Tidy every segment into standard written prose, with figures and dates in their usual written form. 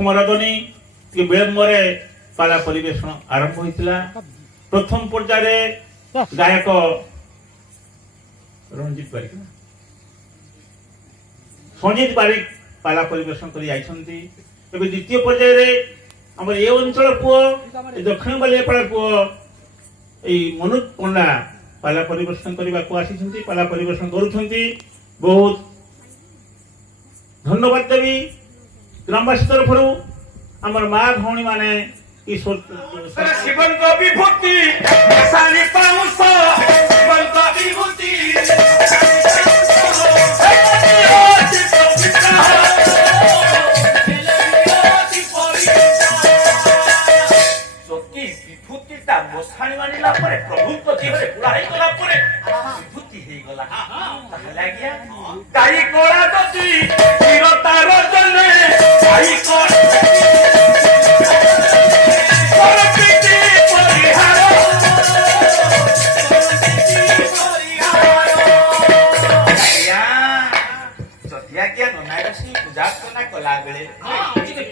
ସମରଦନୀ ବିଳମ୍ବରେ ପାଲା ପରିବେଷଣ ଆରମ୍ଭ ହୋଇଥିଲା। ପ୍ରଥମ ପର୍ଯ୍ୟାୟରେ ଗାୟକ ରଞ୍ଜିତ ବାରିକ ସଞ୍ଜିତ ବାରିକ ପାଲା ପରିବେଷଣ କରି ଯାଇଛନ୍ତି। ଏବେ ଦ୍ୱିତୀୟ ପର୍ଯ୍ୟାୟରେ ଆମର ଏ ଅଞ୍ଚଳ ପୁଅ ଦକ୍ଷିଣ ବାଲିଆପାଳ ପୁଅ ଏଇ ମନୋଜ ପଣ୍ଡା ପାଲା ପରିବେଷଣ କରିବାକୁ ଆସିଛନ୍ତି, ପାଲା ପରିବେଷଣ କରୁଛନ୍ତି। ବହୁତ ଧନ୍ୟବାଦ ଦେବି ଗ୍ରାମବାସୀ ତରଫରୁ ଆମର ମା ଭଉଣୀ ମାନେ ଶିବଙ୍କ ବିଭୂତି ଶିବଙ୍କ ବିଭୂତି ବିଭୂତିଟା ମଶାଣି ମାନିଲା ପରେ ପ୍ରଭୁଙ୍କ ଦେହରେ ବୁଢା ହେଇଗଲା ପରେ ବିଭୂତି ହେଇଗଲା। ତାହେଲେ ଆଜ୍ଞା ଗାଈ କଳା ଯଦି ଚିରତାର ଜନେ ଗାଈ କଳା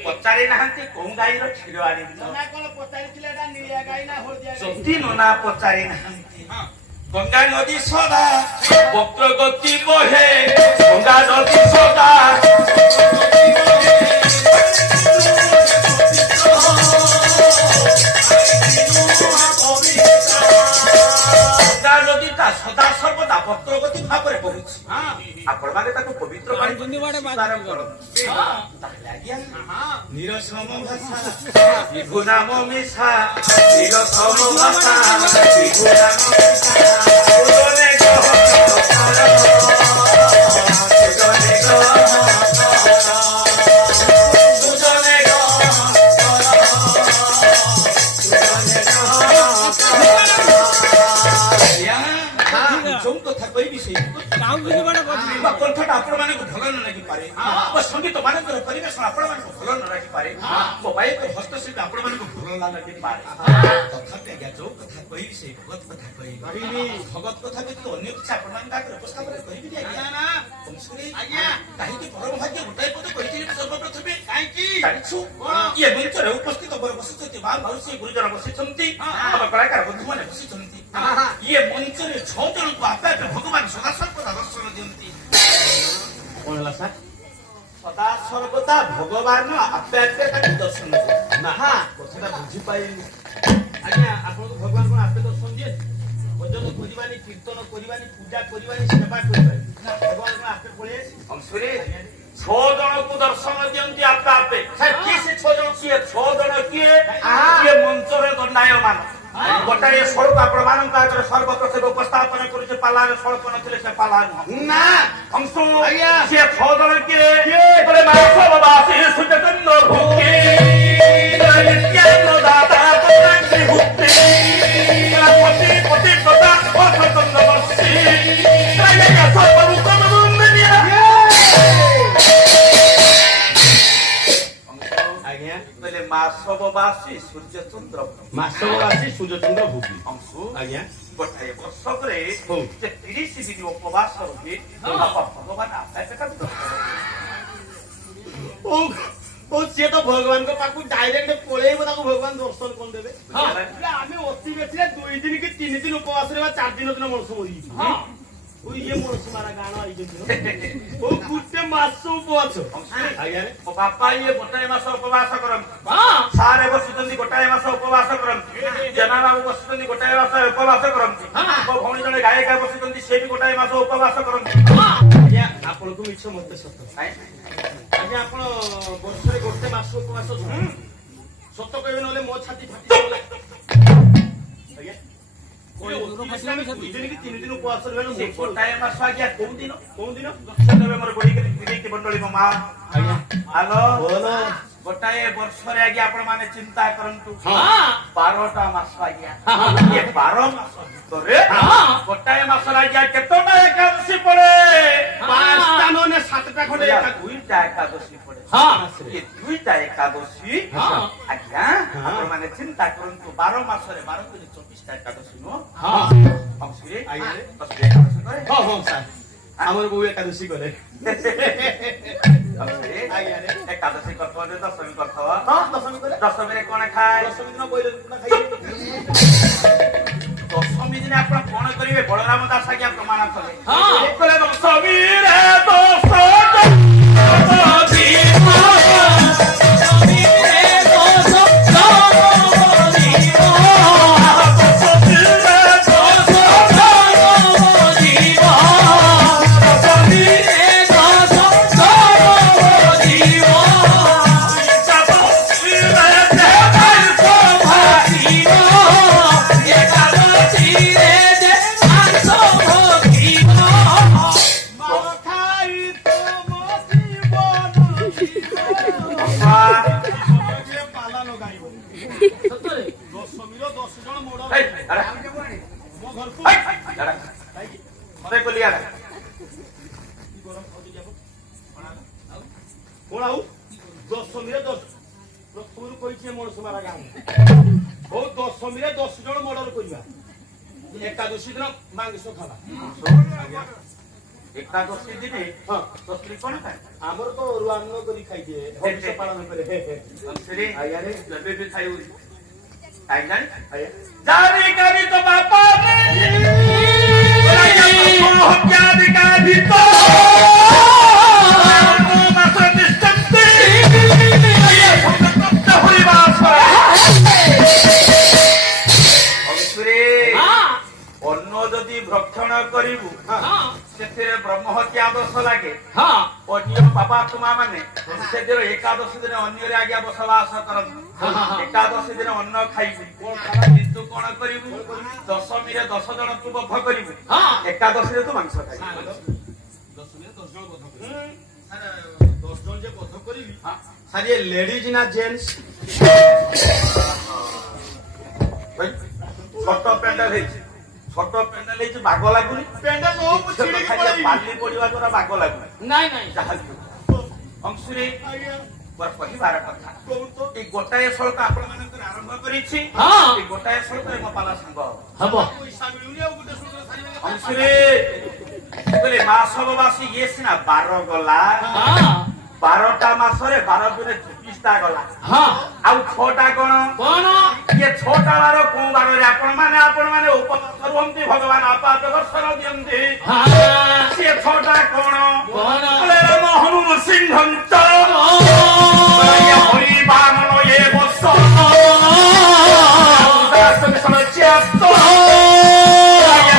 ପଚାରି ନାହାନ୍ତି କୋଉ ଗାଈର କ୍ଷୀର ଆଣିବି ଯଦି ନନା ପଚାରି ନାହାନ୍ତି ଗଙ୍ଗା ନଦୀ ସଦା ବକ୍ରଗତି ବହେ ଗଙ୍ଗା ନଦୀ ସଦା ଗଙ୍ଗା ନଦୀଟା ସଦା ସର୍ବଦା ବକ୍ରଗତି ଭାବରେ ବହୁଛି। ଆପଣ ମାନେ ତାକୁ ପବିତ୍ର ନିରସମ ଭାଷା ବିଭୁ ନାମ ମିଶା ନିରସମ ଭାଷା ବିଭୁ ନାମ କଥା କହିବି ସେଇ କଣ୍ଠଟା ଆପଣ ମାନଙ୍କୁ ଭଲ ନ ଲାଗିପାରେ, ସଙ୍ଗୀତ ମାନଙ୍କର ପରିବେଷଣ ଆପଣ ମାନଙ୍କୁ ଭଲ ନ ଲାଗିପାରେ, ମୋବାଇଲ ହସ୍ତଶିଳ୍ପୀ ଆପଣ ମାନଙ୍କୁ ଭଲ ନ ଲାଗିପାରେ, ତଥାପି ଆଜ୍ଞା ଯୋଉ କଥା କହିବି ସେଇ ଭଗତ କଥା କହିବି। ଭଗତ କଥା ବ୍ୟତୀତ ଅନ୍ୟ କିଛି ଆପଣ ମାନଙ୍କ ଆଗରେ ଉପସ୍ଥାପନ କରିବି ଆଜ୍ଞା। କାହିଁକି ପରମ ଭାଗ୍ୟ ଗୋଟାଏ ପଦ କହିଥିଲି ସର୍ବପ୍ରଥମେ କାହିଁକି ଜାଣିଛୁ ଇଏ ମଞ୍ଚରେ ଉପସ୍ଥିତ ବସିଛନ୍ତି ମା ମାଉସୀ ଗୁରୁଜନ ବସିଛନ୍ତି, ଆମ କଳାକାର ବନ୍ଧୁମାନେ ବସିଛନ୍ତି। ଇଏ ମଞ୍ଚରେ 6 ଜଣଙ୍କୁ ଆପେ ଆପେ ଭଗବାନ ସଦା ସର୍ବଦା ଦର୍ଶନ ଦିଅନ୍ତି। କଣ ହେଲା ସାର୍? ସଦା ସର୍ବଦା ଭଗବାନ ଆପେ ଆପେ ତାଙ୍କୁ ଦର୍ଶନ ଦିଅନ୍ତି। ନା କଥାଟା ବୁଝିପାରିଲି ଆଜ୍ଞା। ଆପଣଙ୍କୁ ଭଗବାନ କଣ ଆପେ ଦର୍ଶନ ଦିଏ? ଭଜନ କରିବାନି, କୀର୍ତ୍ତନ କରିବାନି, ପୂଜା କରିବାନି, ସେବା କରିବାନି, ଭଗବାନ କଣ ଆପେ ପଳେଇ ଆସି 6 ଜଣଙ୍କୁ ଦର୍ଶନ ଦିଅନ୍ତି ଆପେ ଆପେ। କିଏ ସେ 6 ଜଣ? କିଏ 6 ଜଣ କିଏ? କିଏ ମଞ୍ଚରେ ଦଣ୍ଡାୟମାନ। ଗୋଟାଏ ସ୍ୱରୂପ ଆପଣ ମାନଙ୍କ ଆଗରେ ସର୍ବପ୍ରଥମେ ଉପସ୍ଥାପନ କରୁଛି। ପାଲାରେ ସ୍ୱରୂପ ନଥିଲେ ସେ ପାଲା ନୁହଁ ନା ଅଂଶୁ। ସିଏ 6 ଜଣ କିଏ? ସୂର୍ଯ୍ୟଚନ୍ଦ୍ର ଭୂକି ଦାତା ମାସବବାସୀ ସୂର୍ଯ୍ୟଚନ୍ଦ୍ର ଭୋଗୀ ଅଂଶୁ ଆଜ୍ଞା। ଗୋଟାଏ ବର୍ଷକରେ 30 ଦିନ ଉପବାସ ରହି ଭଗବାନ ସିଏ ତ ଭଗବାନଙ୍କ ପାଖକୁ ଡାଇରେକ୍ଟ ପଳେଇବ, ତାକୁ ଭଗବାନ ଦର୍ଶନ କଣ ଦେବେ? ଆମେ ଅତି ବେଶୀରେ 2 ଦିନ କି 3 ଦିନ ଉପବାସ ରହିବା, 4 ଦିନ ଦିନ ମଣିଷ ମରିଯିବ। ଇଏ ମଣିଷ ମାରା ଗାଣ ଗୋଟେ ମାସ ଉପବାସ ଆଜ୍ଞା। ବାପା ଇଏ ଗୋଟାଏ ମାସ ଉପବାସ କରନ୍ତି, ସାରେ ବସିଛନ୍ତି ଗୋଟାଏ ମାସ ଉପବାସ କରନ୍ତି, ଜେନା ବାବୁ ବସିଛନ୍ତି ଗୋଟାଏ ମାସ ଉପବାସ କରନ୍ତି, ମୋ ଭଉଣୀ ଜଣେ ଗାୟିକା ବସିଛନ୍ତି ସେ ବି ଗୋଟାଏ ମାସ ଉପବାସ କରନ୍ତି। ଆଜ୍ଞା ଆପଣଙ୍କୁ ମିଛ ମତେ ସତ ଆଜ୍ଞା। ଆପଣ ବର୍ଷରେ ଗୋଟେ ମାସ ଉପବାସ ସତ କହିବେ, ନହେଲେ ମୋ ଛାତି ଫାଟି ଆଜ୍ଞା। 3 ଦିନ ଉପବାସ ଗୋଟାଏ ମାସ ଆଜ୍ଞା। କୋଉ ଦିନ ମୋର ଗୋଡିକି ମଣ୍ଡଳୀ ମୋ ମା ହ୍ୟାଲୋ। ଗୋଟାଏ ବର୍ଷରେ ଆଜ୍ଞା ଆପଣ ମାନେ ଚିନ୍ତା କରନ୍ତୁ 12ଟା ମାସ ଆଜ୍ଞା। 12 ମାସ ଭିତରେ ଗୋଟାଏ ମାସରେ ଆଜ୍ଞା କେତେଟା ଏକାଦଶୀ ପଡେ? 5ଟା ନହେଲେ 7ଟା ଖଣ୍ଡେ। 2ଟା ଏକାଦଶୀ ପଡେ। 2ଟା ଏକାଦଶୀ ଆଜ୍ଞା। ଆପଣ ମାନେ ଚିନ୍ତା କରନ୍ତୁ 12 ମାସରେ 12 24ଟା ଏକାଦଶୀ ନୁହଁ? ଆମର ବୋଉ ଏକାଦଶୀ କଲେ ଏକାଦଶୀ କରିଥିବ ଯେ ଦଶମୀ କରିଥିବ ହଁ ଦଶମୀ କଲେ ଦଶମୀରେ କଣ ଖାଏ ଦଶମୀ ଦିନ ବୋଇଲେ ଖାଇବେ ଦଶମୀ ଦିନ ଆପଣ କଣ କରିବେ ବଳରାମ ଦାସ ଆଜ୍ଞା ପ୍ରମାଣ କଲେ ହଁ। କହିଲେ ଦଶମୀରେ ପାଲା ଲଗାଇବ ଦଶମୀର 10 ଜଣ ମୋଡ ମୋ ଘରକୁ ମତେ କଲିଆ କଣ ଆଉ ଦଶମୀରେ 10 ପ୍ରଥମରୁ କହିଛି ମଣିଷ ମାରା ଗାଁ ହଉ ଦଶମୀରେ 10 ଜଣ ମର୍ଡର କରିବା ଏକାଦଶୀ ଦିନ ମାଂସ ଖାବା ଏକାଦଶୀ ଦିନେ ହଁ ତ ସ୍ତ୍ରୀ କଣ ଖାଏ ଆମର ତ ଅରୁଆ ଅନ୍ନ କରି ଖାଇଦିଏ ହବିଷ ପାଳନ କରେ ସ୍ତ୍ରୀ ଆଜ୍ଞା ରେ ଏବେ ବି ଖାଇବୁ କାହିଁ ଜାଣି ଆଜ୍ଞା ଜାରି କରି ତ ବାପା ହତ୍ୟାଧିକାରୀ ତ ଅନ୍ନ ଯଦି ଭକ୍ଷଣ କରିବୁ ସେଥିରେ ବ୍ରହ୍ମ ହତ୍ୟା ଦୋଷ ଲାଗେ ଅନ୍ୟ ବାପା ତୁମା ମାନେ ସେଥିରେ ଏକାଦଶୀ ଦିନ ଅନ୍ୟରେ ଆଜ୍ଞା ବସବାସ କରନ୍ତି ଏକାଦଶୀ ଦିନ ଅନ୍ନ ଖାଇବୁ କିନ୍ତୁ କଣ କରିବୁ ଦଶମୀରେ 10 ଜଣକୁ ବଧ କରିବୁ ଏକାଦଶୀରେ ତୁ ମାଂସ ଖାଇବୁ ଦଶମୀରେ 10 ଜଣ ବଧ କରିବି 10 ଜଣ ଯେ ବଧ କରିବି ସାର୍ ये लेडीज ना जेंट्स ଛୋଟ ପେଣ୍ଡାଲ ହେଇଛି ଛୋଟ ପେଣ୍ଡାଲ ହେଇଛି ବାଗ ଲାଗୁନି पेंडल नो मुछिड़ी की ଖାଇଲେ पड़ी ପାଲି ପଡିବା ଦ୍ୱାରା ବାଗ ଲାଗୁନି नहीं नहीं ଯାହା ଅଂଶୁରେ आज्ञा କହିବାର କଥା कहू तो এই ଗୋଟାଏ ଶ୍ଳୋକ ଆପଣ ମାନଙ୍କର ଆରମ୍ଭ କରିଛି এই ଗୋଟାଏ ଶ୍ଳୋକରେ ମୋ ପାଲା ସାଙ୍ଗ हब पैसा मिलुनी आ गुटे सूत्र सारी ଅଂଶୁରେ କହିଲେ ମାସବବାସୀ ଇଏ ସିନା 12 ଗଲା 12ଟା ମାସରେ 12 ଦିନେ 24ଟା ଗଲା ଆଉ 6ଟା କଣ ଇଏ 6ଟା ବାର କୋଉ ବାରରେ ଆପଣ ମାନେ ଉପବାସ ରୁହନ୍ତି ଭଗବାନ ଆପା ଦର୍ଶନ ଦିଅନ୍ତି ସିଏ 6ଟା କଣ କହିଲେ ରାମ ହନୁ ସିଂହଞ୍ଚ ହରି ବାମନ ଏ ବସ ଦାସ ମିଶନ ଚ୍ୟାପ୍ତ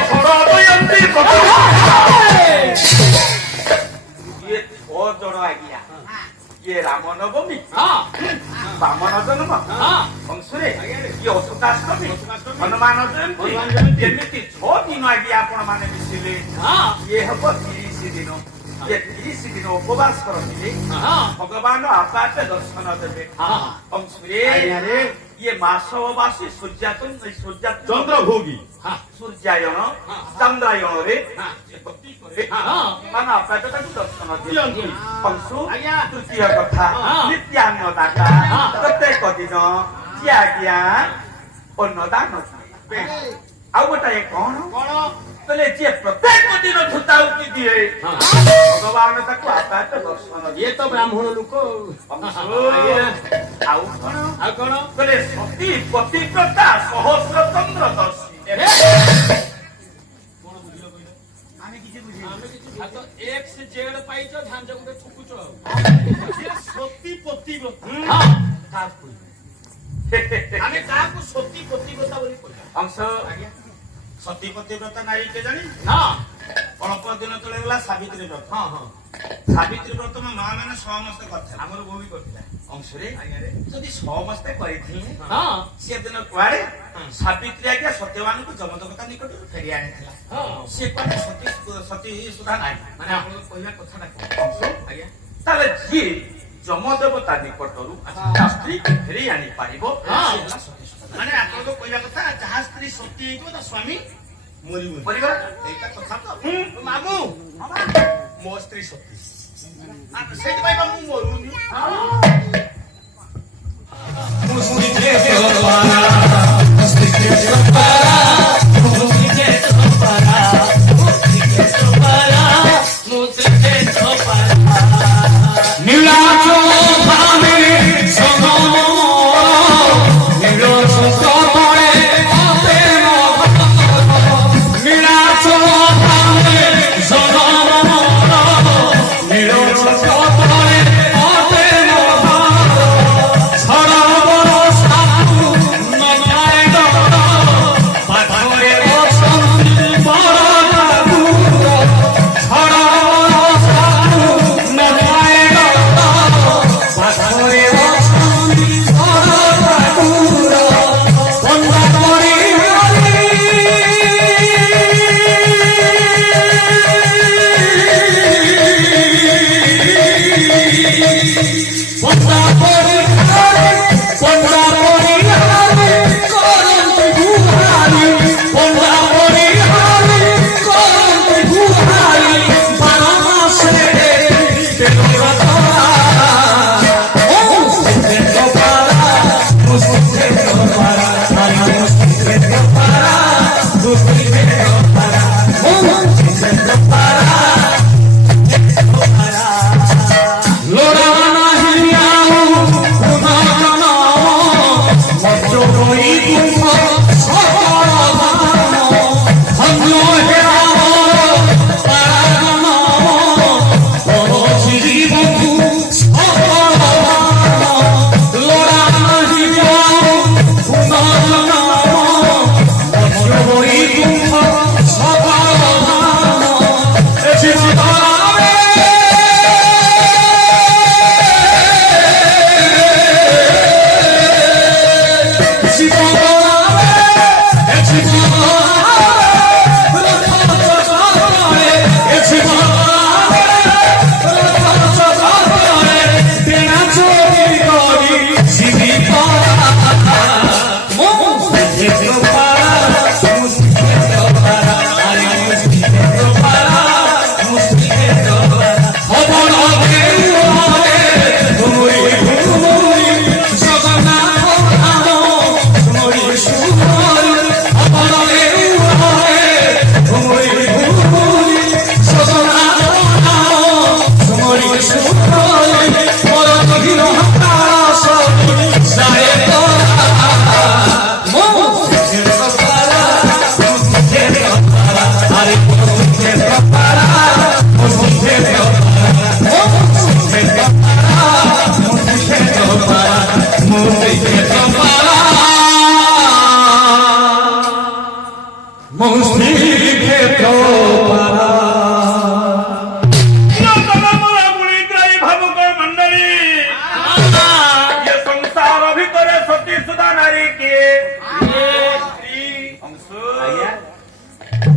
ଛୋଡ଼ ଦୟନ୍ତି ଇଏ 6 ଜଣ ଆଜ୍ଞା ଇଏ ରାମ ନବମୀ ବାମନ ଜନ୍ମ ଅଂଶରେ ଇଏ ଅଶୋକାଷ୍ଟମୀ ହନୁମାନ ଜୟନ୍ତୀ ଏମିତି 6 ଦିନ ଆଜ୍ଞା ଆପଣ ମାନେ ମିଶିଲେ ଇଏ ହବ 30 ଦିନ ଇଏ 30 ଦିନ ଉପବାସ କରନ୍ତି ଭଗବାନ ଆପେ ଦର୍ଶନ ଦେବେ ଅଂଶରେ ଇଏ ମାସବାସୀ चंद्रभोगी ସୂର୍ଯ୍ୟାୟନ ଚନ୍ଦ୍ରାୟନରେ ମାନେ ଆପେ ତାକୁ ଦର୍ଶନ ଦିଅନ୍ତି ଅଂଶୁ ତୃତୀୟ କଥା ନିତ୍ୟାନ୍ନଦାତା ପ୍ରତ୍ୟେକ ଦିନ କିଏ ଆଜ୍ଞା ଅନ୍ନଦାନ ଆଉ ଗୋଟାଏ କଣ କହିଲେ ଯିଏ ପ୍ରତ୍ୟେକ ଦିନ ଧୂତାଉତି ଦିଏ ଭଗବାନ ତାକୁ ଆପେ ଦର୍ଶନ ଦିଏ ये तो ब्राह्मण लोक ଆଉ କଣ କହିଲେ ସତୀ ପତିବ୍ରତା ସହସ୍ର ଚନ୍ଦ୍ର ଦର୍ଶୀ कोण बुझिलो कहिलो आमे किछि तो एक से जेड पाइचो ध्यान जे गुटे ठुकुचो ये सती पतिव्रत का कोइ आमे काकू सती पतिव्रता बोली कोइ ଅଂଶ ସତୀ ପତିବ୍ରତା ନାରୀ କେ ଜାଣି हां ଅଳ୍ପ ଦିନ ତଳେ ଗଲା ସାବିତ୍ରୀ ବ୍ରତ हां हां ସାବିତ୍ରୀ ବ୍ରତ ମୋ ମା ମାନେ ସମସ୍ତେ କରିଥିଲେ ଆମର ବୋଉ ବି କରିଥିଲା ଅଂଶରେ ଯଦି ସମସ୍ତେ କରିଥିଲେ हां ସେଦିନ କୁଆଡେ ସାବିତ୍ରୀ ଆଜ୍ଞା ସତ୍ୟବାନଙ୍କୁ ଯମଦେବତା ନିକଟରୁ ଫେରି ଆଣିଥିଲା ସେ କୁଆଡେ ସତୀ ସୁଧା ନାହିଁ ମାନେ ଆପଣ କହିବା କଥାଟା ଅଂଶ ଆଜ୍ଞା ତାହେଲେ ଯିଏ ଯମଦେବତା ନିକଟରୁ ତା ସ୍ତ୍ରୀକୁ ଫେରି ଆଣିପାରିବ ସେ ହେଲା ସତୀ ସୁଧା ମାନେ ଆପଣ କହିବା କଥା ଯାହା ସ୍ତ୍ରୀ ସତୀ ହେଇଥିବ ତା ସ୍ୱାମୀ ମରିବ ପରିବାର এইটা কথা তো মামু ମୋ ସ୍ତ୍ରୀ ସତୀ ସେଇଥିପାଇଁ ବା ମୁଁ ମରୁନି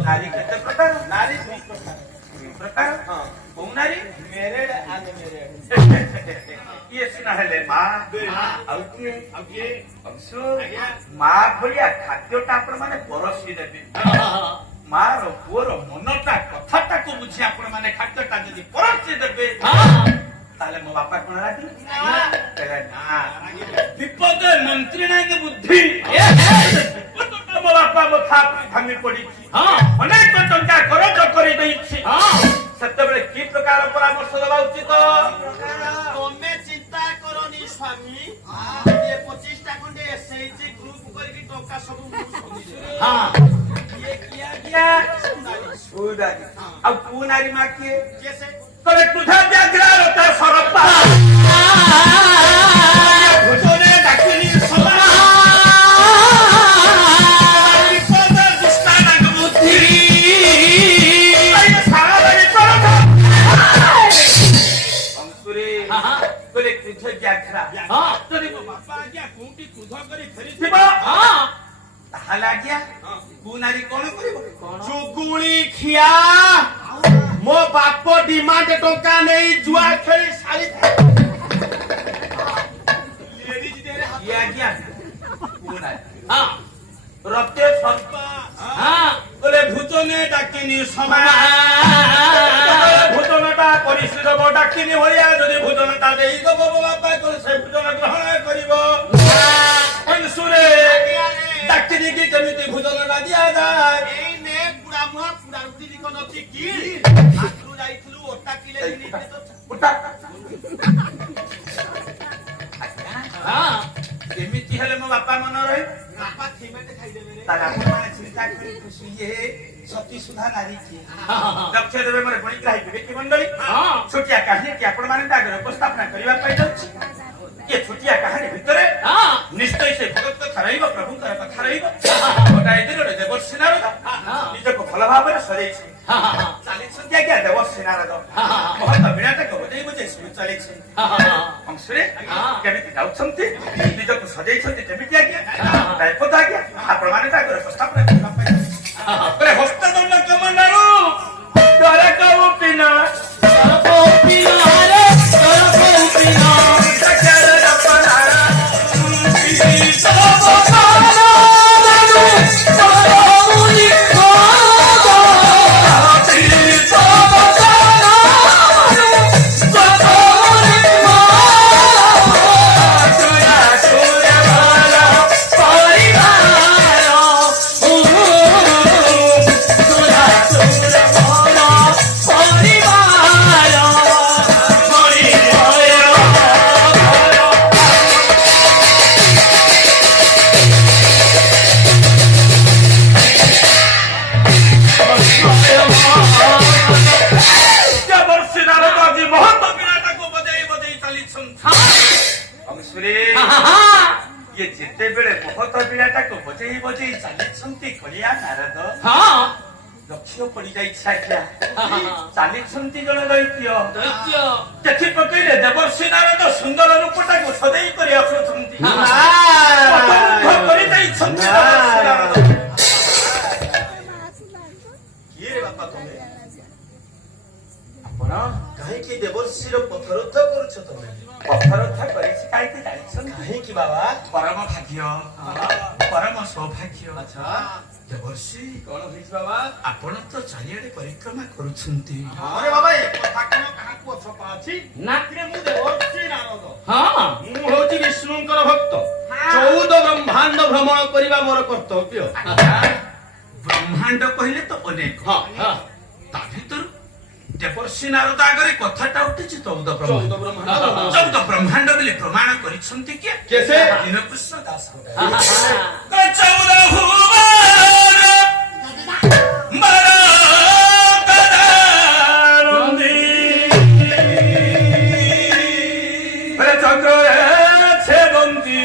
नारी केते प्रकार नारी प्रकार कोन नारी मेरेड आने मेरेड ये सुना है ले मां आउ के अंशु मां भलिया खाद्यटा आपण माने परसी देबे मां रो पुओ रो मनटा कथाटा को बुझी आपण माने खाद्यटा जदी परसी देबे ताले मो बापा कोन राजी कहले ना विपद मंत्री ना के बुद्धि मो बापा मो था भांगी पड़ी अनेक टंका खर्च करी दैछि सत्य बेले की प्रकार परामर्श देबा उचित तमे चिंता करनी स्वामी ये 25 टा खंडे एसएचजी ग्रुप करके टंका सब ये किया सुदारी अब पुनारी मां के कैसे तोरे तुझा व्याघ्र रता सरपा भूतोने डाकिनी सभा विपद दुष्टाना बुद्धि सारा बड़ी परख अंकुरे तोरे तुझा व्याघ्र तोरे बापा आज्ञा कोंटी कुध करी फेरी शिवा ताहाला आज्ञा पुनारी कोन करिवो जुगुणी खिया मो बाप डिमांड टंका नहीं जुआ खेली सारी लेडीज दे रे ये आज्ञा पुनारी रक्ते संपा बोले भूतने डाकिनी समा भूतनटा परिश्रम डाकिनी भलिया जदि भूतनटा देई दबो बापा को से भूतन ग्रहण करिवो अंसुरे डाकिनी की केमिति भूतनटा दिया जाय एई ने पुरा मुहा पुरा रुटी लिख नथि की आखरु जाइथलु ओटा किले दिनी तो उठा केमिति हेले मो बापा मन रहे बापा थीमेट खाइ देबे रे तारा माने चिंता करी खुशी ये सती सुधा नारी की दक्ष देवे मरे बणी ग्राही विवेकी मंडली छोटिया कहानी की आपण माने तागर उपस्थापना करिवा पाई जाउछि ये छोटिया कहानी भितरे निश्चय से भगत कथा रहिबो प्रभु कथा रहिबो गोटाए दिन रे देवर्षि नारद निजको भल भाबरे सजै छै चाली संध्या के देवर्षि नारद महत विनाटक बजै बजै सुनि चलै छै अंशुरे केमिति जाउछन्ति निजको सजै छन्ति केमिति आज्ञा ताई पता आज्ञा आपण माने तागर उपस्थापना करिवा पाई अरे हस्तदंड कमंडारू डरे कबू पिना रे सकर अपनारा ये जिते बेले बहुत बिराटा को बजई बजई चली कलिया नारद दक्षिण पड़ जाइए चली जन दैत्य केथि पकईले देवर्षि नारद सुंदर रूपटा को सदैव कर बापा तमे आपण काहे देवर्षिर पथरथ करूछ तमे पथरथा करिछि काहे जानिछन काहे की बाबा परम भाग्य परम सौभाग्य अच्छा देवर्षि कोन होइछ बाबा आपण तो चारिआडे परिक्रमा करूछन्ति अरे बाबा ए कथा कोन कहा को छपा अछि नाकरे मु देवर्षि नारद मु होछि विष्णुंकर भक्त 14 ब्रह्मांड भ्रमण करिबा मोर कर्तव्य ब्रह्मांड कहले तो अनेक ता भीतर देवर्षि नारद आगरे कथाटा उठिछि 14 ब्रह्मांड 14 ब्रह्मांड बोली प्रमाण करिसंति के कैसे दिन कृष्ण दास 14 भुवन मरा कदारंदी अरे चक्र छेदंती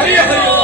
हरि हरि